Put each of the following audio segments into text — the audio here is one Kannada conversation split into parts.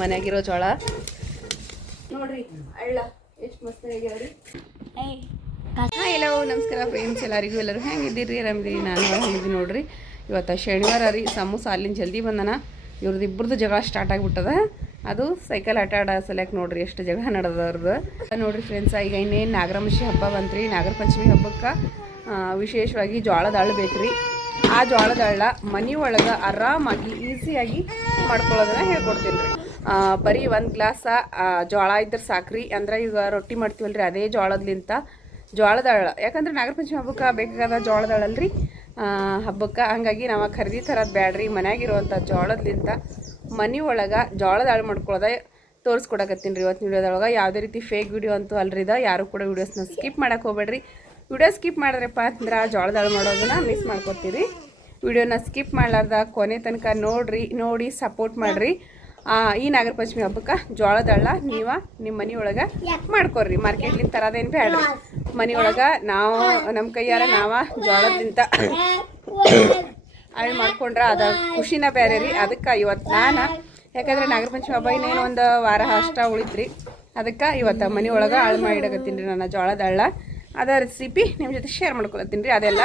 ಮನ್ಯಾಗಿರೋ ಜೋಳ ನೋಡ್ರಿ ಅಳ್ಳ ಎಷ್ಟು ಮಸ್ತ್ ಆಗ್ಯಾವ್ರಿ. ಎಲ್ಲೋ ನಮಸ್ಕಾರ ಫ್ರೆಂಡ್ಸ್, ಎಲ್ಲರೂ ಹೆಂಗಿದ್ದೀರಿ? ಆರಾಮಿದ್ದೀರಿ? ನಾನು ಹೆಂಗಿದ್ದೀನಿ ನೋಡ್ರಿ. ಇವತ್ತು ಶನಿವಾರ ರೀ. ಸಮೂಸ ಅಲ್ಲಿಂದ ಜಲ್ದಿ ಬಂದನ. ಇವ್ರದ್ದು ಇಬ್ಬರದ್ದು ಜಗಳ ಸ್ಟಾರ್ಟ್ ಆಗಿಬಿಟ್ಟದ. ಅದು ಸೈಕಲ್ ಆಟ ಆಡೋ ಸಲಕ್ಕೆ ನೋಡ್ರಿ ಎಷ್ಟು ಜಗಳ ನಡೆದ ಅವ್ರದ್ದು. ನೋಡ್ರಿ ಫ್ರೆಂಡ್ಸ್, ಈಗ ಇನ್ನೇನು ನಾಗರಮಶಿ ಹಬ್ಬ ಬಂತ್ರಿ. ನಾಗರ ಪಂಚಮಿ ಹಬ್ಬಕ್ಕೆ ವಿಶೇಷವಾಗಿ ಜೋಳದ ಅಳ್ಳು ಬೇಕ್ರಿ. ಆ ಜೋಳದ ಅಳ್ಳ ಮನೆ ಒಳಗೆ ಆರಾಮಾಗಿ ಈಸಿಯಾಗಿ ಮಾಡ್ಕೊಳ್ಳೋದನ್ನ ಹೇಳ್ಕೊಡ್ತೀನಿ ರೀ. ಬರೀ ಒಂದು ಗ್ಲಾಸ ಜೋಳ ಇದ್ರೆ ಸಾಕ್ರಿ. ಅಂದ್ರೆ ಈಗ ರೊಟ್ಟಿ ಮಾಡ್ತೀವಲ್ರಿ, ಅದೇ ಜೋಳದ್ಲಿಂತ ಜೋಳದ ಅಳ್ಳ. ಯಾಕಂದ್ರೆ ನಾಗರ ಪಂಚಮಿ ಹಬ್ಬಕ್ಕೆ ಬೇಕಾದ ಜೋಳದ ಅಳ್ಳಲ್ರಿ ಹಬ್ಬಕ್ಕೆ. ಹಂಗಾಗಿ ನಾವು ಖರೀದಿ ತರೋದು ಬ್ಯಾಡ್ರಿ. ಮನ್ಯಾಗಿರುವಂಥ ಜೋಳದ್ಲಿಂತ ಮನೆ ಒಳಗೆ ಜೋಳದ ಅಳ್ಳು ಮಾಡ್ಕೊಳ್ಳೋದ ತೋರಿಸ್ಕೊಡಕತ್ತೀನಿ ರೀ ಇವತ್ತು ವಿಡಿಯೋದೊಳಗೆ. ಯಾವುದೇ ರೀತಿ ಫೇಕ್ ವಿಡಿಯೋ ಅಂತೂ ಅಲ್ರಿ ಇದು. ಯಾರು ಕೂಡ ವೀಡಿಯೋಸ್ನ ಸ್ಕಿಪ್ ಮಾಡೋಕೆ ಹೋಗ್ಬೇಡ್ರಿ. ವಿಡಿಯೋ ಸ್ಕಿಪ್ ಮಾಡಿದ್ರಪ್ಪ ಅಂದ್ರೆ ಜೋಳದ ಅಳ್ಳು ಮಾಡೋದನ್ನ ಮಿಸ್ ಮಾಡ್ಕೊತೀರಿ. ವಿಡಿಯೋನ ಸ್ಕಿಪ್ ಮಾಡಲಾರ್ದ ಕೊನೆ ತನಕ ನೋಡಿ ಸಪೋರ್ಟ್ ಮಾಡಿರಿ. ಈ ನಾಗರ ಪಂಚಮಿ ಹಬ್ಬಕ್ಕೆ ಜೋಳದ ಅಳ್ಳ ನೀವು ನಿಮ್ಮ ಮನೆ ಒಳಗೆ ಮಾಡ್ಕೊಡ್ರಿ. ಮಾರ್ಕೆಟ್ಲಿಂದ ತರೋದೇನು ಬೇಡ್ರಿ. ಮನೆ ಒಳಗೆ ನಾವು ನಮ್ಮ ಕೈಯಾರ ನಾವು ಜೋಳದಿಂದ ಅಳ್ಳು ಮಾಡ್ಕೊಂಡ್ರೆ ಅದ ಖುಷಿನ ಬೇರೆ ರೀ. ಅದಕ್ಕೆ ಇವತ್ತು ನಾನು ಯಾಕಂದ್ರೆ ನಾಗರ ಪಂಚಮಿ ಹಬ್ಬ ಇನ್ನೇನು ಒಂದು ವಾರ ಅಷ್ಟ ಉಳಿತ್ರಿ. ಅದಕ್ಕೆ ಇವತ್ತು ಮನೆ ಒಳಗೆ ಅಳ್ಳು ಮಾಡಿಡಕತ್ತೀನಿ ರೀ ನನ್ನ ಜೋಳದ ಅಳ್ಳ. ಅದ ರೆಸಿಪಿ ನಿಮ್ಮ ಜೊತೆ ಶೇರ್ ಮಾಡ್ಕೊಳತ್ತೀನಿ ರೀ. ಅದೆಲ್ಲ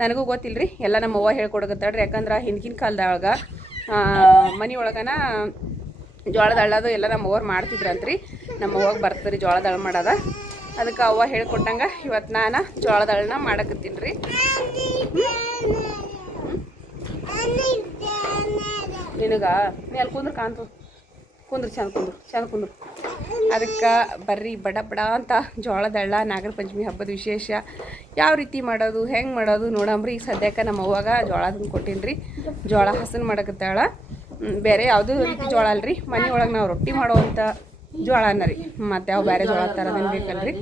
ನನಗೂ ಗೊತ್ತಿಲ್ಲ ರೀ, ಎಲ್ಲ ನಮ್ಮ ಅವ್ವ ಹೇಳ್ಕೊಡಕತ್ತಾಳ್ರಿ. ಯಾಕಂದ್ರೆ ಹಿಂದಿನ ಕಾಲದೊಳಗೆ ಮನೆ ಒಳಗನ ಜೋಳದ ಅಳ್ಳದು ಎಲ್ಲ ನಮ್ಮ ಅವ್ವರು ಮಾಡ್ತಿದ್ರಂತ್ರಿ. ನಮ್ಮ ಅವ್ವಾಗ ಬರ್ತದೆ ರೀ ಜೋಳದ ಅಳ್ಳು ಮಾಡೋದ. ಅದಕ್ಕೆ ಅವ್ವ ಹೇಳ್ಕೊಟ್ಟಂಗೆ ಇವತ್ತು ನಾನು ಜೋಳದ ಅಳ್ಳನ್ನ ಮಾಡಕತ್ತೀನಿ ರೀ. ನಿನಗೆ ನೀ ಅಲ್ಲಿ ಕುಂದ್ರು ಕಾಣ್ತು, ಕುಂದ್ರು ಚಂದ ಕುಂದ್ರು. ಅದಕ್ಕೆ ಬರ್ರಿ ಬಡ ಅಂತ ಜೋಳದ ಅಳ್ಳ ನಾಗರ ಪಂಚಮಿ ಹಬ್ಬದ ವಿಶೇಷ ಯಾವ ರೀತಿ ಮಾಡೋದು ಹೆಂಗೆ ಮಾಡೋದು ನೋಡಂಬ್ರಿ. ಈಗ ಸದ್ಯಕ್ಕೆ ನಮ್ಮ ಅವ್ವಾಗ ಜೋಳ ತಂದು ಕೊಟ್ಟೀನಿ ರೀ. ಜೋಳ ಹಸನ್ ಮಾಡಕತ್ತಾಳ. ಬೇರೆ ಯಾವುದೂ ರೀತಿ ಜೋಳ ಅಲ್ರಿ. ಮನೆ ಒಳಗೆ ನಾವು ರೊಟ್ಟಿ ಮಾಡೋವಂಥ ಜೋಳನ ರೀ. ಮತ್ತು ಯಾವ ಬೇರೆ ಜೋಳ ತರೋದೇನು ಬೇಕಲ್ರಿ.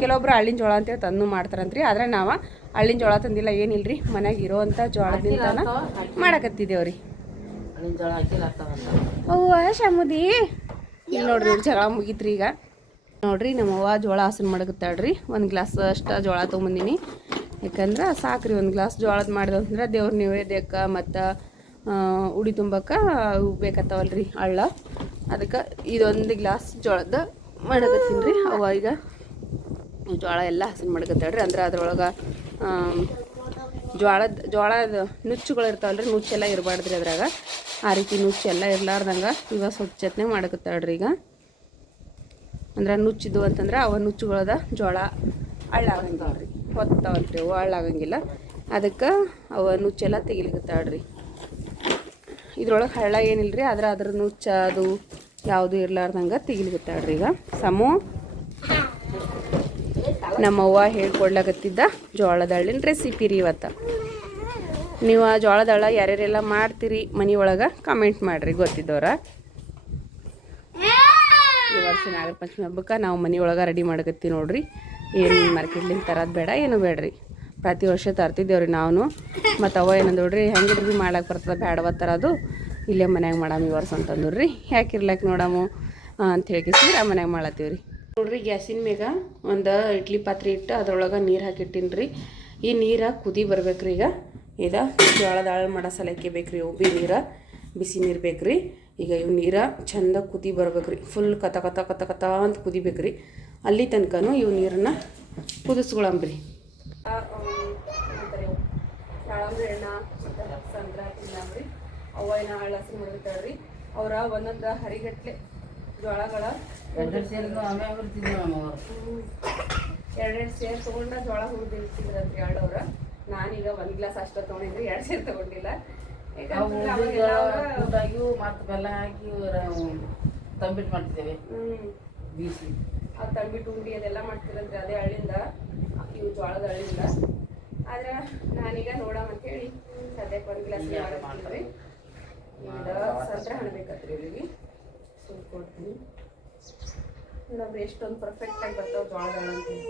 ಕೆಲವೊಬ್ರು ಹಳ್ಳಿನ ಜೋಳ ಅಂತೇಳಿ ತಂದು ಮಾಡ್ತಾರಂತ್ರಿ. ಆದರೆ ನಾವು ಹಳ್ಳಿನ ಜೋಳ ತಂದಿಲ್ಲ, ಏನಿಲ್ರಿ. ಮನ್ಯಾಗ ಇರೋವಂಥ ಜೋಳದಿಂದ ಮಾಡಕತ್ತಿದ್ದೇವ್ರಿ. ಅವ್ವ ಶಾಮುದಿ ಇಲ್ಲಿ ನೋಡ್ರಿ, ಜಗಳ ಮುಗೀತ್ರಿ. ಈಗ ನೋಡ್ರಿ ನಮ್ಮವ್ವ ಜೋಳ ಹಸನ್ ಮಾಡಕತ್ತಾಳ್ರಿ. ಒಂದು ಗ್ಲಾಸ್ ಅಷ್ಟು ಜೋಳ ತೊಗೊಂಬಂದಿನಿ. ಯಾಕಂದ್ರೆ ಸಾಕ್ರಿ ಒಂದು ಗ್ಲಾಸ್ ಜೋಳದ ಮಾಡಿದಂದ್ರೆ ದೇವ್ರ ನೈವೇದ್ಯಕ್ಕೆ ಮತ್ತು ಉಡಿ ತುಂಬಕ್ಕೆ ಬೇಕತ್ತವಲ್ರಿ ಅಳ್ಳ. ಅದಕ್ಕೆ ಇದೊಂದು ಗ್ಲಾಸ್ ಜೋಳದ ಮಾಡಕತ್ತೀನಿ ರೀ. ಅವ್ವ ಈಗ ಜೋಳ ಎಲ್ಲ ಹಸನ್ ಮಾಡಕತ್ತಾಳ್ರಿ. ಅಂದ್ರೆ ಅದ್ರೊಳಗೆ ಜೋಳದ ನುಚ್ಚುಗಳು ಇರ್ತಾವಲ್ರಿ, ನುಚ್ಚೆಲ್ಲ ಇರಬಾರ್ದ್ರಿ ಅದ್ರಾಗ. ಆ ರೀತಿ ನುಚ್ಚೆಲ್ಲ ಇರ್ಲಾರ್ದಂಗೆ ಈಗ ಸ್ವಚ್ಛತೆ ಮಾಡಕತ್ತಾಳ್ರಿ. ಈಗ ಅಂದ್ರೆ ನುಚ್ಚಿದ್ದು ಅಂತಂದ್ರೆ ಅವ ನುಚ್ಚುಗಳದ ಜೋಳ ಹಳ್ಳಾಗಂಗಿಲ್ಲ ರೀ, ಹೊತ್ತಾವಲ್ರಿ ಅವು ಹಳ್ಳಾಗಂಗಿಲ್ಲ. ಅದಕ್ಕೆ ಅವ ನುಚ್ಚೆಲ್ಲ ತೆಗಿಲಿಕತ್ತಾಳ್ರಿ. ಇದ್ರೊಳಗೆ ಹಳ್ಳ ಏನಿಲ್ರಿ, ಆದ್ರೆ ಅದ್ರ ನುಚ್ಚ ಅದು ಯಾವುದು ಇರ್ಲಾರ್ದಂಗೆ ತೆಗಿಲಿಕತ್ತಾಳ್ರಿ. ಈಗ ನಮ್ಮವ್ವ ಹೇಳ್ಕೊಡ್ಲಾಕತ್ತಿದ್ದ ಜೋಳದ ಹಳ್ಳಿನ ರೆಸಿಪಿ ರೀ ಇವತ್ತು. ನೀವು ಜೋಳದ ಹಳ್ಳ ಯಾರ್ಯಾರೆಲ್ಲ ಮಾಡ್ತೀರಿ ಮನೆ ಒಳಗೆ ಕಮೆಂಟ್ ಮಾಡಿರಿ ಗೊತ್ತಿದ್ದವ್ರ. ಈ ವರ್ಷ ನಾಗರ ಪಂಚಮಿ ಹಬ್ಬಕ್ಕೆ ನಾವು ಮನೆ ಒಳಗೆ ರೆಡಿ ಮಾಡಕತ್ತೀವಿ ನೋಡ್ರಿ. ಏನು ಮಾರ್ಕೆಟ್ಲಿಂದ ತರೋದು ಬೇಡ, ಏನು ಬೇಡ್ರಿ. ಪ್ರತಿ ವರ್ಷ ತರ್ತಿದ್ದೇವ್ರಿ ನಾವು. ಮತ್ತು ಅವ್ವ ಏನಂದೋಡ್ರಿ, ಹೆಂಗಿಡ್ರಿ ಮಾಡ್ಲಾಕೆ ಬರ್ತದೆ, ಬೇಡವ ತರೋದು, ಇಲ್ಲೇ ಮನ್ಯಾಗ ಮಾಡಾಮ ಈ ವರ್ಷ ಅಂತಂದ್ರಿ. ಯಾಕಿರ್ಲಾಕೆ ನೋಡಾಮು ಅಂತ ಹೇಳಿಸಿದ್ರೆ ಆ ಮನ್ಯಾಗ ಮಾಡತ್ತೀವಿ ರೀ. ನೋಡ್ರಿ ಗ್ಯಾಸಿನ ಮ್ಯಾಗ ಒಂದು ಇಡ್ಲಿ ಪಾತ್ರೆ ಇಟ್ಟು ಅದ್ರೊಳಗೆ ನೀರು ಹಾಕಿಟ್ಟಿನಿ ರೀ. ಈ ನೀರು ಕುದಿ ಬರ್ಬೇಕ್ರಿ. ಈಗ ಜೋಳದ ಅಳ್ಳು ಮಾಡೋ ಸಲಕ್ಕೆ ಬೇಕ್ರಿ ಉಬ್ಬಿ ನೀರು, ಬಿಸಿ ನೀರು ಬೇಕ್ರಿ. ಈಗ ಇವು ನೀರು ಚಂದ ಕುದಿ ಬರ್ಬೇಕ್ರಿ. ಫುಲ್ ಕತ ಅಂತ ಕುದಿಬೇಕ್ರಿ. ಅಲ್ಲಿ ತನಕನೂ ಇವು ನೀರನ್ನ ಕುದಿಸ್ಕೊಳಂಬ್ರಿ. ದಾಳಂಬ್ರಿ ಹಣ್ಣ ಸಂತ್ರ ತಿನ್ನಂಬ್ರಿ. ಅವ್ವ ಏನ ಹಳ್ಳ ಹಸಿ ಮಾಡಿರ್ತಾಳ್ರಿ. ಅವ್ರ ಒಂದೊಂದು ಹರಿಗಟ್ಲೆ ಜೋಳಗಳ ಎರಡೆರಡು ಸೇರ್ ತೊಗೊಂಡ ಜೋಳ ಹುರಿದಿರ್ತಿದ್ರಂತ್ರಿ ಹಳ್ಳವ್ರ. ನಾನೀಗ ಒಂದು ಗ್ಲಾಸ್ ಅಷ್ಟ ತೊಗೊಂಡಿದ್ರಿ, 2 ಸೇರ್ ತೊಗೊಂಡಿಲ್ಲ. ಮತ್ತು ಬೆಲ್ಲ ಹಾಕಿ ತಂಬಿಟ್ಟು ಮಾಡ್ತಿದ್ದೇವೆ. ಬೀಸಿ ಆ ತಂಬಿಟ್ಟು ಉಂಡಿ ಅದೆಲ್ಲ ಮಾಡ್ತಿರಂತ್ರಿ ಅದೇ ಹಳ್ಳಿಂದ, ಇವು ಜೋಳದ ಹಳ್ಳಿಂದ. ಆದ್ರೆ ನಾನೀಗ ನೋಡಾಮಂತೇಳಿ ಸದ್ಯಕ್ಕೆ 1 ಗ್ಲಾಸ್ ಮಾಡ್ತೀವಿ. ಸಂತ್ರ ಹಣ್ಣು ಬೇಕತ್ರಿ ಇಲ್ಲಿಗೆ ಸ್ವಲ್ಪ ಕೊಡ್ತೀನಿ. ನೋಡ್ರಿ ಎಷ್ಟೊಂದು ಪರ್ಫೆಕ್ಟಾಗಿ ಬರ್ತಾವೆ ಜೋಳದ ಹಣ್ಣು ಅಂತೀನಿ.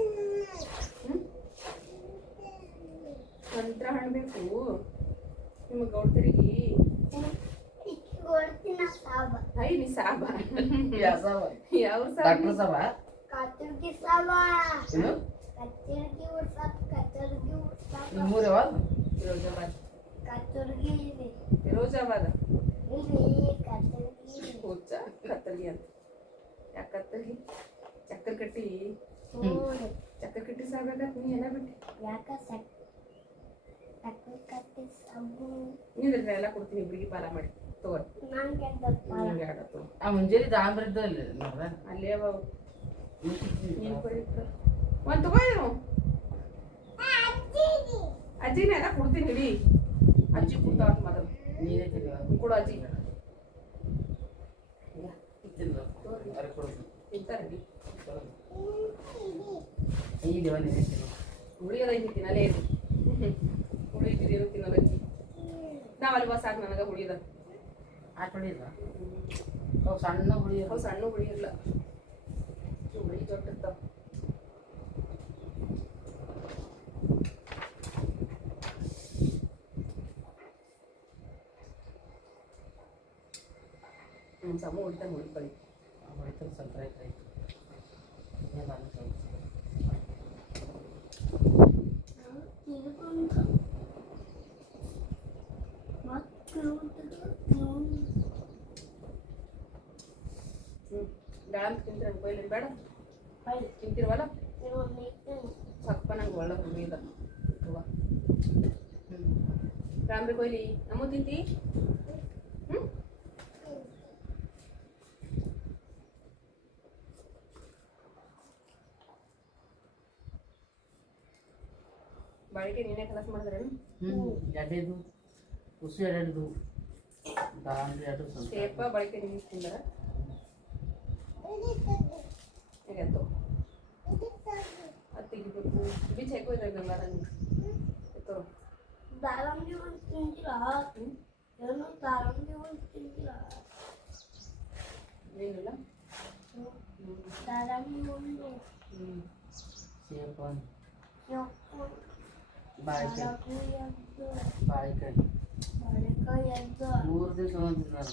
ಸಂತ್ರ ಹಣ್ಣು ಬೇಕು ನಿಮಗೆ ಗೌಡ್ತರಿಗೆ. ನೀ ಸಾಬ ಯಾವ ಸಾಬ? ಫಿರೋಜಾಬಾದ್ ಹುಚ್ಚ ಕತ್ತಲಿ ಅಂತ ಯಾಕೆ ಕತ್ತಲಿ ಚಕ್ಕರ್ ಕಟ್ಟಿ ಚಕ್ಕರ್ ಕಟ್ಟಿ ಸಾಕಾಗತ್ತೆ ನೀ ಏನ ಬಿಟ್ಟು ನೀವಿದ್ರೆ ಎಲ್ಲ ಕೊಡ್ತೀನಿ ಇಬ್ಬರಿಗೆ ಪಾಲ ಮಾಡಿ ತಗೋರಿ ಆ ಮುಂಜಾನೆ ದಾಂಬ್ರದ್ದು ಅಲ್ಲೇ ಅವ ಒಂದು ತಗೋ ಅಜ್ಜಿನ ಎಲ್ಲ ಕೊಡ್ತೀನಿ ಇಡೀ ಅಜ್ಜಿ ಕೊಡ್ತಾವ ಮೊದಲು ನೀರೇ ಕೊಡು ಅಜ್ಜಿ ಹುಳಿಯೋದ ತಿನ್ನ ಅಲ್ಲೇ ಇರಿ ಹುಳಿದಿರೇನು ತಿನ್ನೋದಕ್ಕೆ ನಾವಲ್ವಾ ಸಾಕು ನನಗೆ ಹುಳಿಯೋದ ಆಟ ಹೊಡಿಯೋದ ಅವು ಸಣ್ಣ ಹುಳಿ ಅವು ಸಣ್ಣ ಹುಳಿ ಇರಲ್ಲ ಹುಳಿ ದೊಡ್ಡರ್ತಾವ ಸಮ ಉಳಿತಾನೆ ಉಳಿಕೊಳ್ಳಿ ಹೊಡಿತಾರೆ ಸ್ವಲ್ಪ ರೈತ ದಾಲ್ ತಿಂತೀರ ಕೊಯ್ಲಿ ಬೇಡ ತಿಂತಿರ್ವಲ್ಲ ಸಪ್ಪ ನಂಗೆ ಒಳ್ಳೆ ಹುಡುಗಿದ ರಾಮ್ರಿ ಕೊಯ್ಲಿ ನಮ್ಮ ತಿಂತಿ ಬಾಳಿಕೆ ನೀನೇ ಕೆಲಸ ಮಾಡಿದ್ರೇನು ಎಡೆದು ಉಸು ಎಡೆದು ದಾಂಡ್ರಿ ಅದು ಸ್ವಲ್ಪ ಸೇಪ ಬಾಳಿಕೆ ನೀನು ತಿಂದಾರ ಹೇಗತ್ತು ಅದು ತೆಗಿಬೇಕು ಬೀಚ್ ಹಾಕೋದ್ರೆ ಗಂಗಾರ ಎತ್ತೋ ದಾರಂಬಿ ಒಂದು ತಿಂತೀರಾ ಏನು ದಾರಂಬಿ ಒಂದು ತಿಂತೀರಾ ಏನಿಲ್ಲ ದಾರಂಬಿ ಒಂದು ಸೇಪ ಬಾಳೆಕಾಯಿ ಬಾಳೆಕಾಯಿ ಎದ್ದು 3 ದಿವಸ ಒಂದಿದ್ದಾರೆ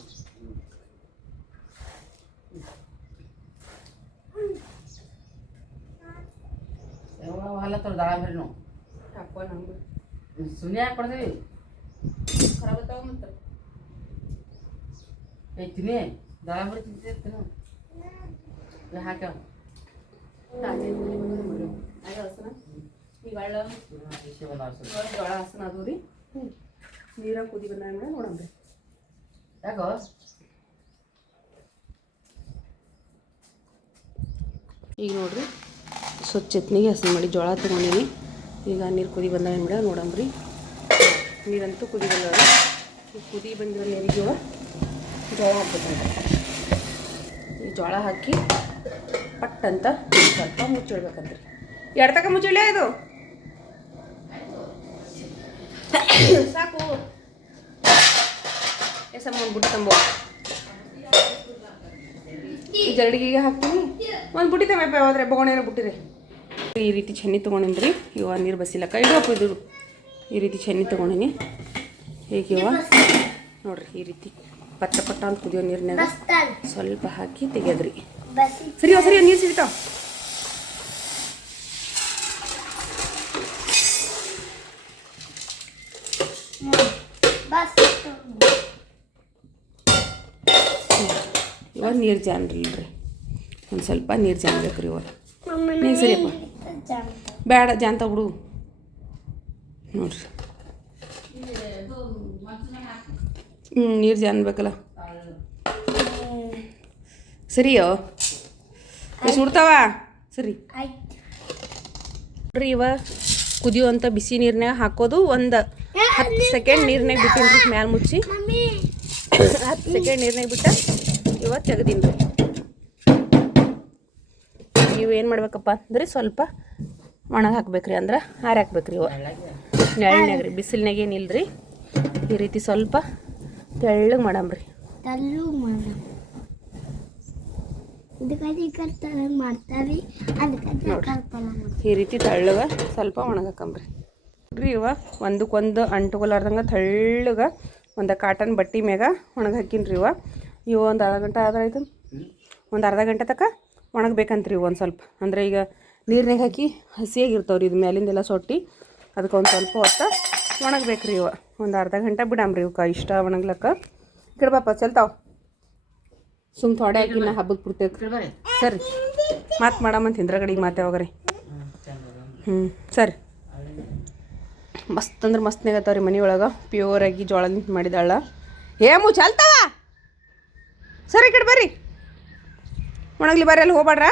ಹೊಲ ತೋರ್ ದಾಳಂಬ್ರಿ ನಾವು ಅಪ್ಪ ನಮ್ಗೆ ಸುಮ್ಮನೆ ಯಾಕೆ ಕೊಡ್ತೀವಿ ಖರಾಬ್ ಅದಾವ ಮತ್ತೆ ತಿನ್ನಿ ದಾಳಂಬ್ರಿ ತಿಂತಿರ್ತೀನಿ ಹಾಕ್ಯಾವ ಹಸನ ಈಗ ಹಳ್ಳ ಜೋಳ ಹಸನ ಅದು ರೀ ನೀರಾಗ ಕುದಿ ಬಂದಾಗ ನೋಡಂಬ್ರಿ ಯಾಕೋ ಈಗ ನೋಡ್ರಿ ಸ್ವಚ್ಛತ್ನಿಗೆ ಹಸನ ಮಾಡಿ ಜೋಳ ತೊಗೊಂಡಿನಿ ಈಗ ನೀರು ಕುದಿ ಬಂದಾಗ ಬಿಡ ನೋಡಂಬ್ರಿ ನೀರಂತೂ ಕುದಿ ಬಂದವ ಈ ಕುದಿ ಬಂದಿರೋ ನೀರಿಗೆ ಜೋಳ ಹಾಕ್ಬೇಕಂತ ಈ ಜೋಳ ಹಾಕಿ ಪಟ್ ಅಂತ ಸ್ವಲ್ಪ ಮುಚ್ಚಿಡ್ಬೇಕಂತ್ರಿ ಎರಡು ತಕ ಮುಚ್ಚಿಡ್ಲೇ ಇದು ಸಾಕು ಎಸಮ್ಮ ಒಂದು ಬುಟ್ಟಿ ತಂಬೋ ಈ ಜರಡಿಗೆ ಹಾಕ್ತೀನಿ ಒಂದು ಬುಟ್ಟಿ ತಮ್ಮ ಹೋದ್ರೆ ಬಗೋಣೇನೋ ಬುಟ್ಟಿರಿ ಈ ರೀತಿ ಚೆನ್ನಿ ತೊಗೊಂಡಿನ್ರಿ ಇವ ನೀರು ಬಸಿಲಕ್ಕ ಇಡಪ್ಪ ಇದು ಈ ರೀತಿ ಚೆನ್ನಿ ತೊಗೊಂಡಿನಿ ಹೇಗೆ ಇವ ನೋಡ್ರಿ ಈ ರೀತಿ ಪಟ್ಟ ಪಟ್ಟ ಅಂತ ಕುದಿಯೋ ನೀರಿನಾಗ ಸ್ವಲ್ಪ ಹಾಕಿ ತೆಗೆದ್ರಿ ಸರಿ ಸರಿ ನೀರು ಸಿಗ್ತಾವ ಇವಾಗ ನೀರು ಜಾನ್ರಿಲ್ರಿ ಒಂದು ಸ್ವಲ್ಪ ನೀರು ಜಾನ್ಬೇಕು ರೀ ಇವಾಗ ನೀರು ಸರಿಯಪ್ಪ ಬೇಡ ಜಾನ್ತ ಬಿಡು ನೋಡ್ರಿ ನೀರು ಜಾನ್ಬೇಕಲ್ಲ ಸರಿಯೋ ಸುಡ್ತಾವ ಸರಿ ನೋಡ್ರಿ ಇವ ಕುದಿಯುವಂಥ ಬಿಸಿ ನೀರಿನಾಗ ಹಾಕೋದು ಒಂದು 10 ಸೆಕೆಂಡ್ ನೀರಿನಾಗ ಬಿಟ್ಟಿನ್ರಿ ಮ್ಯಾಲ ಮುಚ್ಚಿ 10 ಸೆಕೆಂಡ್ ನೀರಿನಾಗ ಬಿಟ್ಟ ಇವತ್ತು ತೆಗ್ದೀನಿ ರೀ ನೀವು ಏನು ಮಾಡ್ಬೇಕಪ್ಪ ಅಂದ್ರೆ ಸ್ವಲ್ಪ ಒಣಗಿ ಹಾಕ್ಬೇಕ್ರಿ ಅಂದ್ರೆ ಹಾರಿ ಹಾಕ್ಬೇಕ್ರಿ ಇವ ನೆರಳಿನಾಗ ರೀ ಬಿಸಿಲಿನಾಗ ಏನಿಲ್ಲ ಈ ರೀತಿ ಸ್ವಲ್ಪ ತೆಳ್ಳಗೆ ಮಾಡಂಬ್ರಿ ಈ ರೀತಿ ತೆಳ್ಳಗೆ ಸ್ವಲ್ಪ ಒಣಗಾಕಂಬ್ರಿ ನೋಡ್ರಿ ಇವ ಒಂದಕ್ಕೊಂದು ಅಂಟುಕೊಲಾರ್ದಂಗೆ ತೆಳ್ಳಗೆ ಒಂದು ಕಾಟನ್ ಬಟ್ಟೆ ಮ್ಯಾಗ ಒಣಗಿ ಹಾಕಿನ್ರಿ ಇವ ಒಂದು ಅರ್ಧ ಗಂಟೆ ಆದ್ರೆ ಆಯ್ತು ಒಂದು ಅರ್ಧ ಗಂಟೆ ತನಕ ಒಣಗಬೇಕಂತ್ರಿ ಒಂದು ಸ್ವಲ್ಪ ಅಂದರೆ ಈಗ ನೀರಿನಾಗ ಹಾಕಿ ಹಸಿಯಾಗಿರ್ತಾವ್ರಿ ಇದು ಮ್ಯಾಲಿಂದೆಲ್ಲ ಸೊಟ್ಟಿ ಅದಕ್ಕೆ ಒಂದು ಸ್ವಲ್ಪ ಹೊತ್ತು ಒಣಗಬೇಕ್ರಿ ಒಂದು ಅರ್ಧ ಗಂಟೆ ಬಿಡಂಬ್ರಿ ಇವಕ್ಕೆ ಇಷ್ಟ ಒಣಗ್ಲಕ್ಕ ಕಡೆ ಬಾಪ ಚಲ್ತಾವ್ ಸುಮ್ ಥೋಡೆ ಹಾಕಿನ ಹಬ್ಬಕ್ಕೆ ಬಿಡ್ತೇವೆ ಬರ್ರಿ ಸರಿ ಮಾತು ಮಾಡಮ್ಮಂತ ಹಿಂದ್ರಗಡೆಗೆ ಮಾತೆ ಹೋಗ್ರಿ ಹ್ಞೂ ಸರಿ ಮಸ್ತ್ ಅಂದ್ರೆ ಮಸ್ತ್ ಆಗತ್ತವ ರೀ ಮನೆ ಒಳಗೆ ಪ್ಯೂರಾಗಿ ಜೋಳದಿಂದ ಮಾಡಿದಾಳ ಹೇಮು ಚಲ್ತಾವ ಸರಿ ಈ ಕಡೆ ಬರ್ರಿ ಒಣಗ್ಲಿ ಬರ್ರಿ ಅಲ್ಲಿ ಹೋಗ್ಬೇಡ್ರ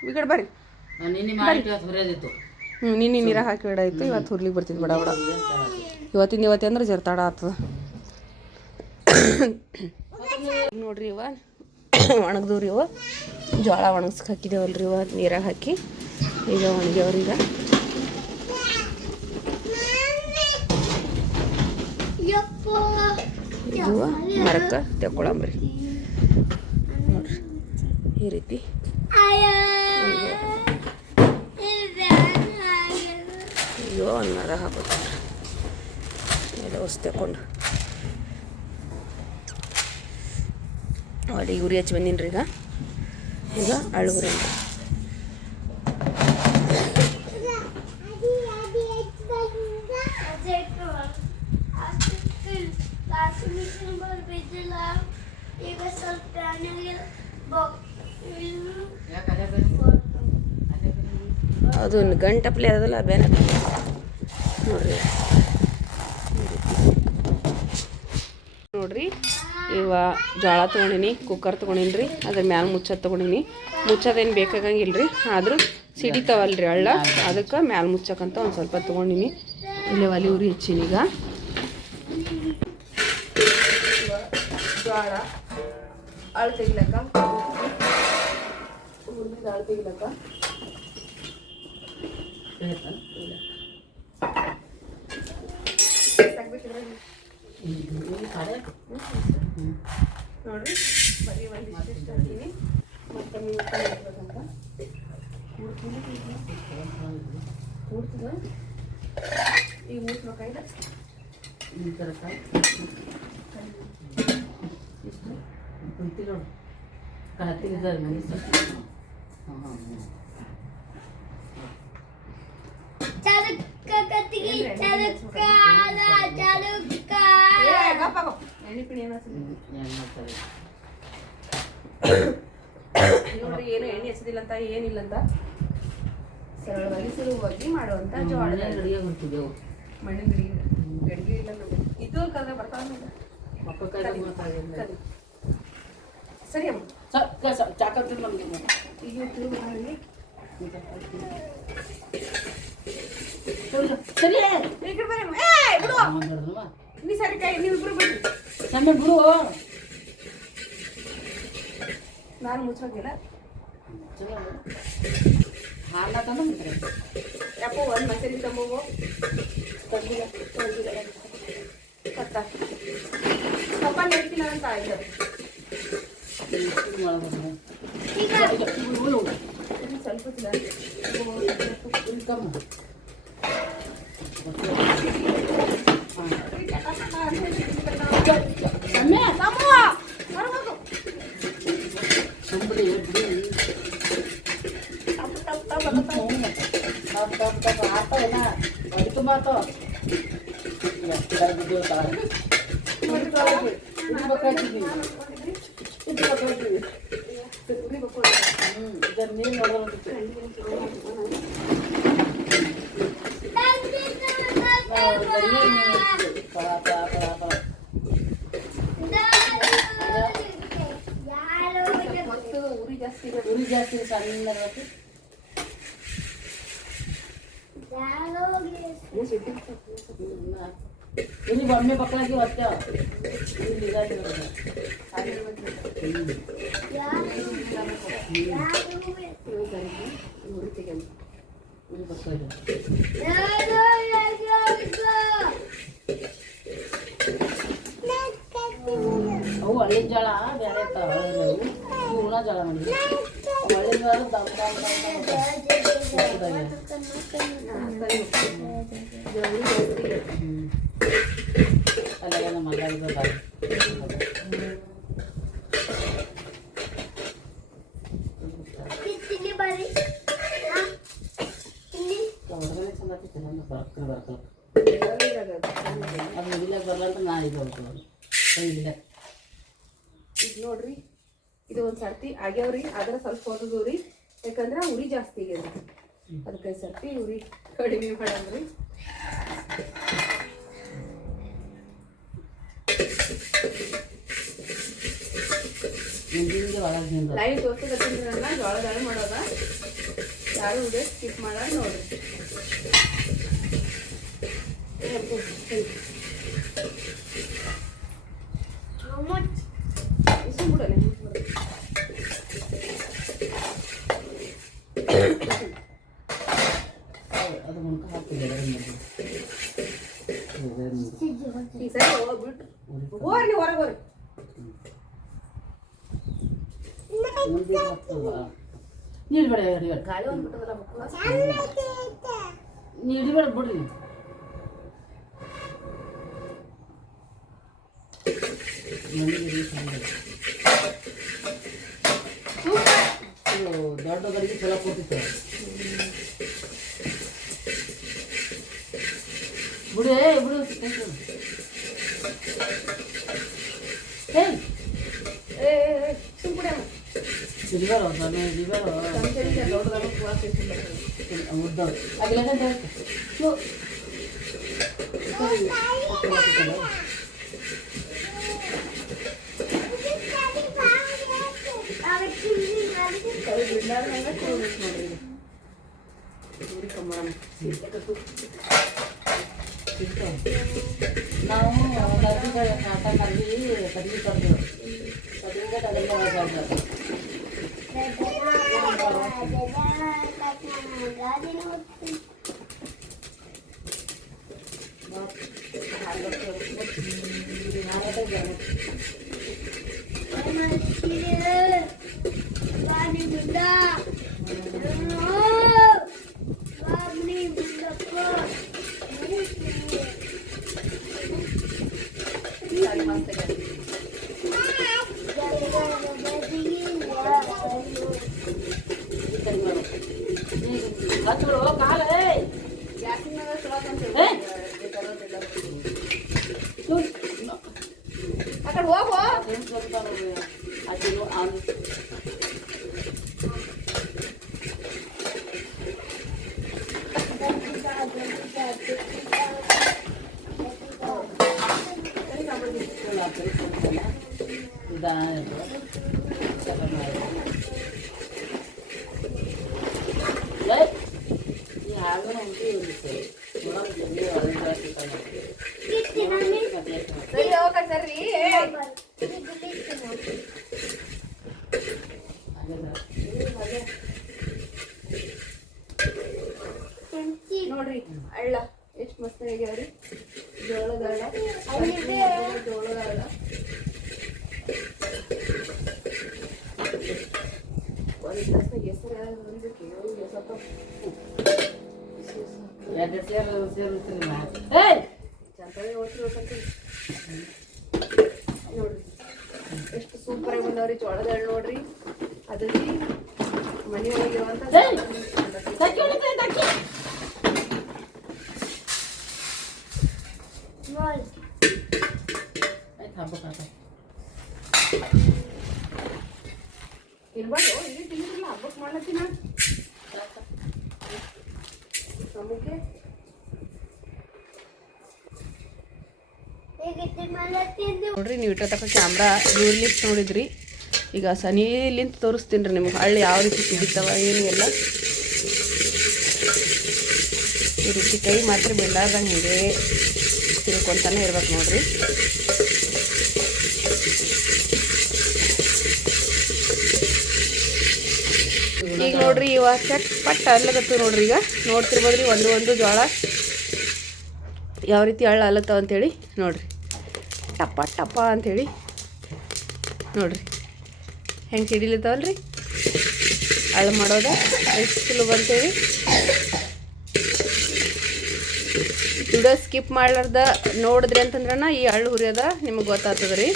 ಈ ಕಡೆ ಬರ್ರಿ ನಿನ್ನೆ ಮಾಡಿ ಹೊರೆದಿತ್ತು ಹ್ಞೂ ನಿನ್ನೆ ನೀರಾಗ ಹಾಕಿ ಇಡಾಯ್ತು ಇವತ್ತು ಹುರ್ಲಿಕ್ಕೆ ಬರ್ತಿದ್ದು ಬಡ ಬಡ ಇವತ್ತಿಂದ ಅಂದ್ರೆ ಜರ್ತಾಡ ಆಗ್ತದ ನೋಡ್ರಿ ಇವ ಒಣಗ್ದವ್ರಿ ಇವ ಜೋಳ ಒಣಗ್ಸಕ್ಕೆ ಹಾಕಿದೇವಲ್ರಿ ಇವ ನೀರಾಗ ಹಾಕಿ ಈಗ ಒಣಗ್ಯಾವ್ರೀಗ ಇದು ಮರಕ್ಕೆ ತೆಕ್ಕೊಳಂಬ್ರಿ ನೋಡ್ರಿ ಈ ರೀತಿ ಇದು ಒಂದು ಮರ ಹಾಕೋತಾರೆ ಎಲ್ಲ ಹೊಸ ತೆಕ್ಕೊಂಡು ಅಡಿ ಉರಿ ಹಚ್ಚಿ ಬಂದೀನಿ ಈಗ ಈಗ ಅಳುಗುರಿ ಈಗ ಸ್ವಲ್ಪ ಯಾಕೆ ಅದೇ ಬೇರೆ ಅದೇ ಬೇರೆ ಅದು ಗಂಟಪ್ಲೆ ಅದಲ್ಲ ಬೇನೆ ನೋಡ್ರಿ ನೋಡ್ರಿ ಇವ ಜೋಳ ತೊಗೊಂಡಿನಿ ಕುಕ್ಕರ್ ತೊಗೊಂಡಿನಿ ರೀ ಅದ್ರ ಮ್ಯಾಲ ಮುಚ್ಚೋದು ತೊಗೊಂಡಿನಿ ಮುಚ್ಚೋದೇನು ಬೇಕಾಗಂಗಿಲ್ಲ ರೀ ಆದರೂ ಸಿಡಿತಾವಲ್ರಿ ಹಳ್ಳ ಅದಕ್ಕೆ ಮ್ಯಾಲ ಮುಚ್ಚಕ್ಕಂತ ಒಂದು ಸ್ವಲ್ಪ ತೊಗೊಂಡಿನಿ ಇಲ್ಲೇ ಒಲೆ ಉರಿ ಹೆಚ್ಚಿನಿ ಈಗ ಜೋಳ ಅಳು ತೆಗಿಲಕ್ಕ ಹುರಿದ ಅಳು ತೆಗಿಲಕ್ಕ ನೋಡ್ರಿ ಬರೀ ಒಂದಿಷ್ಟು ಹಾಕೀನಿ ಮತ್ತೆ ಕೂಡ್ತದ ಈಗ ಮೂಡ್ಸ್ಬೇಕಾಯ್ತ ಈ ಥರ ಕುಂತಿರೋ ಕತ್ತಿದ್ದಾರೆ ಮನೆ ಹಾಂ ಹಾಂ ಎಣ್ಣೆ ಪಿಣಿ ನೋಡ್ರಿ ಏನು ಎಣ್ಣೆ ಹಚ್ಚದಿಲ್ಲ ಅಂತ ಏನಿಲ್ಲ ಅಂತ ಸರಳವಾಗಿ ಸುಲಭವಾಗಿ ಮಾಡುವಂತ ಜೋಳದ ಅಡುಗೆ ಬರ್ತಿದ್ದೆವು ಮಣ್ಣಿನ ಗಡಿಗೆ ಇಲ್ಲ ನೋಡಿ ಇದು ಕಲ್ದ ಬರ್ತಾವ ಮಕ್ಕಳ ಕೈ ಮಾತಾಡಿಲ್ಲ ಸರಿ ಅಮ್ಮ ಚಾಕತ್ತಿಲ್ಲ ನಮಗೆ ಈಗ ತಿರುಗಿ ಸರಿ ಈ ಕಡೆ ಬರ್ರಿ ಬಿಡು ನೀ ಸರಿ ಕೈ ನೀವಿಬ್ರು ಬಿಡ್ರಿ ನಮ್ಮ ಬಿಡು ನಾನು ಮುಚ್ಚೋಗಿಲ್ಲ ಹಾಲ ತಂದ್ರೆ ಯಾಕೋ ಒಂದು ಮಸಾಲೆ ತಂಬೋಗು ಕತ್ತ ಕಪ್ಪ ನೆಡ್ತೀನಿ ಅಂತ ಆಯ್ತು ಸ್ವಲ್ಪ ಉರಿ ಜಾಸ್ತಿ ಸಣ್ಣ ಇಲ್ಲಿ ಒಮ್ಮೆ ಮಕ್ಕಳಿಗೆ ಹೊತ್ತೇವ ಅವು ಹಳ್ಳಿನ ಜೋಳ ಬೇರೆ ಇರ್ತಾವ ಇವು ಉಣ ಜೋಳ ಮಾಡಿ ಹಳ್ಳಿನ ಜೋಳ ದಮ್ ದಮ್ ಅಲ್ಲೆಲ್ಲ ನಮ್ಮ ಮಲ್ಲಾಗಿದ್ದ ಹೊರಗಡೆ ಚಂದ ಆಗ್ತೈತೆ ನಮ್ಮ ಬರ್ಕರ್ ಬರ್ಕರ್ ಅದು ಮುಗಿಲಾಗ ಬರಲ್ಲ ಅಂತ ನಾನು ಇದು ಹೇಳ್ತೀನಿ ಕೈ ಇಲ್ಲ ಈಗ ನೋಡ್ರಿ ಇದು ಒಂದು ಸರ್ತಿ ಆಗ್ಯಾವ್ರಿ, ಆದ್ರೆ ಸ್ವಲ್ಪ ಹೊರದು ರೀ, ಯಾಕಂದ್ರೆ ಉರಿ ಜಾಸ್ತಿ ಆಗ್ಯದ, ಅದಕ್ಕೆ ಸರ್ತಿ ಉರಿ ಕಡಿಮೆ ಮಾಡಮ್ರಿ. ಲೈವ್ ತೋರ್ಸಕತ್ತಿದ್ರಲ್ಲ ಜೋಳ ದಾಳಿ ಮಾಡೋದ, ಯಾರು ವಿಡಿಯೋ ಸ್ಕಿಪ್ ಮಾಡೋದು ನೋಡ್ರಿ. ಇಷ್ಟು ಬಿಡಲ್ಲ ಅದು ಮುನ್ಕ ಹಾಕ್ತಿದ್ದಾರೆ ಈ ಸರಿ ಹೋಗ್ಬಿಟ್ಟು ಹೋಗ್ರಿ ಹೊರಗೆ ಹೋಗ್ರಿ. ನೀಡ್ಬೇಡ ಗಾಳಿ ಒಂದು ಬಿಟ್ಟದಲ್ಲ ಮಕ್ಕಳು. ನೀಡಿಬೇಡ ಬಿಡ್ರಿ. ದೊಡ್ಡ ಗಡಿಗೆ ಚಲೋ ಕೊಟ್ಟಿತ್ತು ಬಿಡು ಬಿಡು. ಸುಮ್ಕುಡೆ ಇಳಿಬೇಡ ಸಮಯ ಇಳಿಬೇಡ ದೊಡ್ಡದಾಗ ಉದ್ದ ಆಗಿಲ್ಲ ನಾವು ಕರ್ಗಿ ಕಾಟ ಕರ್ಗಿ ಕಡ್ಗಿ ಕಡ್ದು ಅದರಿಂದ ಕಡಲೆ ಕಾಲ ಆ ಕಡೆ ಹೋಗು. ಅದನ್ನು ಸರಿ ಹೋಗ ಸರಿ. ನೋಡ್ರಿ ಹಳ್ಳ ಎಷ್ಟು ಮಸ್ತ್ ಆಗ್ಯಾವ್ರಿ. ಜೋಳದ ಹಳ್ಳ, ಜೋಳದ ಹಳ್ಳ. ಒಂದು ಗ್ಲಾಸ್ನಾಗ ಹೆಸರು ಯಾರು ಬಂದಿದ್ದಕ್ಕೆ ಸ್ವಲ್ಪ ಚಂತಾನೆ ಓದ್ತಿರ್ಬೇಕಂತ ನೋಡ್ರಿ ಎಷ್ಟು ಸೂಪರ್ ಆಗಿ ಬಂದವ್ರಿ ಜೋಳದ ಹಳ್ಳ. ನೋಡ್ರಿ ಅದ್ರಲ್ಲಿ ಮನೆ ಒಳಗಿರುವಂತ ಇರ್ಬಾರ್ದು. ಇಲ್ಲಿ ತಿಂದಿರಲ್ಲ ಹಬ್ಬಕ್ಕೆ ಮಾಡ್ಲತ್ತಿನ ನಮಗೆ ನೋಡ್ರಿ. ನೀವು ಇಟ್ಟ ತಕ್ಕ ಕ್ಯಾಮ್ರಾ ದೂರ್ಲಿಂತ ನೋಡಿದ್ರಿ, ಈಗ ಸನಿಲಿಂತ ತೋರಿಸ್ತೀನಿ ರೀ ನಿಮ್ಗೆ ಹಳ್ಳಿ ಯಾವ ರೀತಿ ಸಿಗುತ್ತವ ಏನು ಎಲ್ಲ. ಈ ರೀತಿ ಕೈ ಮಾತ್ರ ಬಿಡಾರ್ದಂಗೆ ಹಿಂಗೆ ತಿಳ್ಕೊತಾನೆ ಇರ್ಬೇಕು ನೋಡ್ರಿ. ಈಗ ನೋಡ್ರಿ ಇವ ಚಟ್ಪಟ್ ಅಲ್ಲಗತ್ತು ನೋಡ್ರಿ. ಈಗ ನೋಡ್ತಿರ್ಬೋದ್ರಿ ಒಂದು ಜೋಳ ಯಾವ ರೀತಿ ಹಳ್ಳ ಅಲ್ಲತ್ತಾವ ಅಂಥೇಳಿ ನೋಡ್ರಿ. ಟಪ್ಪ ಟಪ್ಪ ಅಂಥೇಳಿ ನೋಡ್ರಿ ಹೆಂಗೆ ಸಿಡಿಲಿತ್ತಾವಲ್ರಿ ಹಳ್ಳ ಮಾಡೋದ ಎಷ್ಟು ಸುಲಭ ಅಂತೇಳಿ. ವಿಡಿಯೋ ಸ್ಕಿಪ್ ಮಾಡ್ಲಾರ್ದ ನೋಡಿದ್ರಿ ಅಂತಂದ್ರನ ಈ ಹಳ್ಳು ಹುರಿಯೋದ ನಿಮಗೆ ಗೊತ್ತಾಗ್ತದ ರೀ.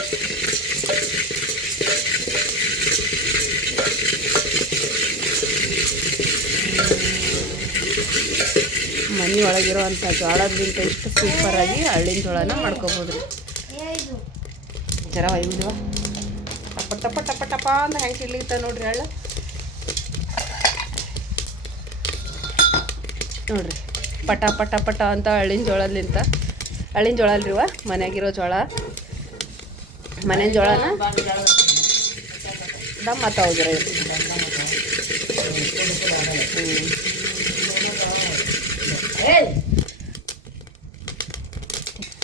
ಮನೆ ಒಳಗಿರೋ ಅಂಥ ಜೋಳದ್ರಿಂದ ಇಷ್ಟು ಸೂಪರಾಗಿ ಹಳ್ಳಿನ ಜೋಳನ ಮಾಡ್ಕೋಬೋದು ರೀ. ಜರ ಒಯ್ಬಿಡುವ ಟಪ ಟಪ ಟಪ ಟಪ ಅಂತ ಹೆಂಗೆ ಸಿಡ್ಲಿಕ್ತಾವ ನೋಡ್ರಿ ಹಳ್ಳ ನೋಡ್ರಿ ಪಟ ಪಟ ಪಟ ಅಂತ ಹಳ್ಳಿನ ಜೋಳದ್ಲಿಂತ ಹಳ್ಳಿನ ಜೋಳ ಅಲ್ರಿವ ಮನ್ಯಾಗಿರೋ ಜೋಳ ಮನೆ ಜೋಳನ ದಮ್ ಹತ್ತವ್ರ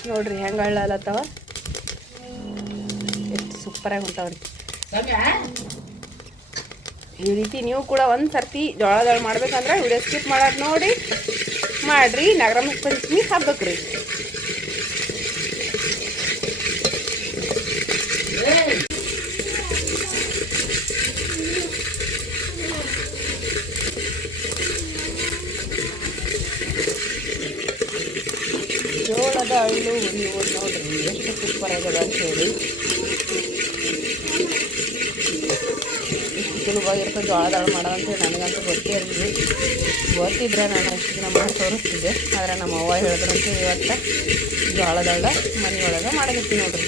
ನೋಡ್ರಿ ಹೆಂಗೆ ಹಳ್ಳತ್ತವ ಎಷ್ಟು ಸೂಪರಾಗಿ ಹೊಂಟಾವ್ರಿ ಈ ರೀತಿ ನೀವು ಕೂಡ ಒಂದು ಸರ್ತಿ ಜೋಳ ಮಾಡ್ಬೇಕಂದ್ರೆ ವಿಡಿಯೋ ಸ್ಕಿಪ್ ಮಾಡೋದು ನೋಡಿ ಮಾಡ್ರಿ ನಾಗರಮ್ಮ ಪಂಚಮಿ ಹಬ್ಬಕ್ಕೆ ರೀ ಜೋಳದ ಹಳ್ಳು ನೀವು ನೋಡ್ರಿ ಎಷ್ಟು ಸೂಪರ್ ಆಗ್ಯದ ಅಂತ ಹೇಳಿ ಇಷ್ಟು ಸುಲಭವಾಗಿರ್ತದೆ ಜೋಳದ ಹಳ್ಳು ಮಾಡೋದಂತೇಳಿ ನನಗಂತೂ ಗೊತ್ತೇ ಇರಲಿ ಗೊತ್ತಿದ್ರೆ ನಾನು ಅಷ್ಟು ದಿನ ಮಾಡಿ ತೋರಿಸ್ತಿದ್ದೆ ಆದರೆ ನಮ್ಮ ಅವ್ವ ಹೇಳಿದ್ರಂತೆ ಇವತ್ತು ಜೋಳದ ಹಳ್ಳ ಮನೆಯೊಳಗೆ ಮಾಡಕತ್ತಿ ನೋಡ್ರಿ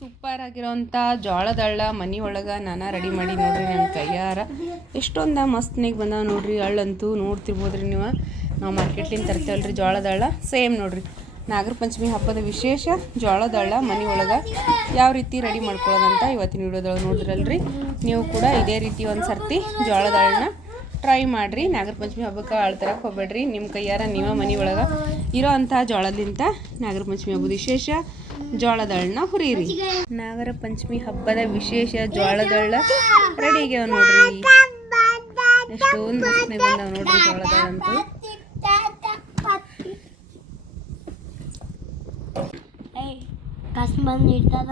ಸೂಪರ್ ಆಗಿರೋಂಥ ಜೋಳದ ಹಳ್ಳ ಮನೆಯೊಳಗೆ ನಾನು ರೆಡಿ ಮಾಡಿ ನೋಡ್ರಿ ನನ್ನ ಕೈಯಾರ ಎಷ್ಟೊಂದು ಮಸ್ತ್ನಾಗ ಬಂದಾವ ನೋಡ್ರಿ ಹಳ್ಳಂತೂ ನೋಡ್ತಿರ್ಬೋದ್ರಿ ನೀವು ನಾವು ಮಾರ್ಕೆಟ್ಲಿಂದ ತರ್ತೇವಲ್ರಿ ಜೋಳದ ಹಳ್ಳ ಸೇಮ್ ನೋಡ್ರಿ ನಾಗರ ಪಂಚಮಿ ಹಬ್ಬದ ವಿಶೇಷ ಜೋಳದ ಹಳ್ಳ ಮನೆಯೊಳಗೆ ಯಾವ ರೀತಿ ರೆಡಿ ಮಾಡ್ಕೊಳ್ಳೋದಂತ ಇವತ್ತಿನ ವಿಡಿಯೋದೊಳಗೆ ನೋಡಿದ್ರಲ್ರಿ ನೀವು ಕೂಡ ಇದೇ ರೀತಿ ಒಂದು ಸರ್ತಿ ಜೋಳದ ಹಳ್ಳನ್ನ ಟ್ರೈ ಮಾಡಿರಿ ನಾಗರ ಪಂಚಮಿ ಹಬ್ಬಕ್ಕೆ ಅಳ್ತರಕ್ಕೆ ಹೋಗ್ಬೇಡ್ರಿ ನಿಮ್ಮ ಕೈಯಾರ ನೀವ ಮನೆಯೊಳಗೆ ಇರೋ ಅಂಥ ಜೋಳದಿಂದ ನಾಗರ ಪಂಚಮಿ ಹಬ್ಬದ ವಿಶೇಷ ಜೋಳದ ಹಳ್ಳನ್ನ ಹುರಿಯಿರಿ ನಾಗರ ಪಂಚಮಿ ಹಬ್ಬದ ವಿಶೇಷ ಜೋಳದ ಹಳ್ಳ ರೆಡಿ ಆಗ್ಯಾವ ನೋಡ್ರಿ ಎಷ್ಟೊಂದು ಮಸ್ತ್ನೇ ಬಂದಾವ ನೋಡ್ರಿ ಜೋಳದ ಹಳ್ಳಂತೂ ಕಸ್ ಬಂದು ಇರ್ತದ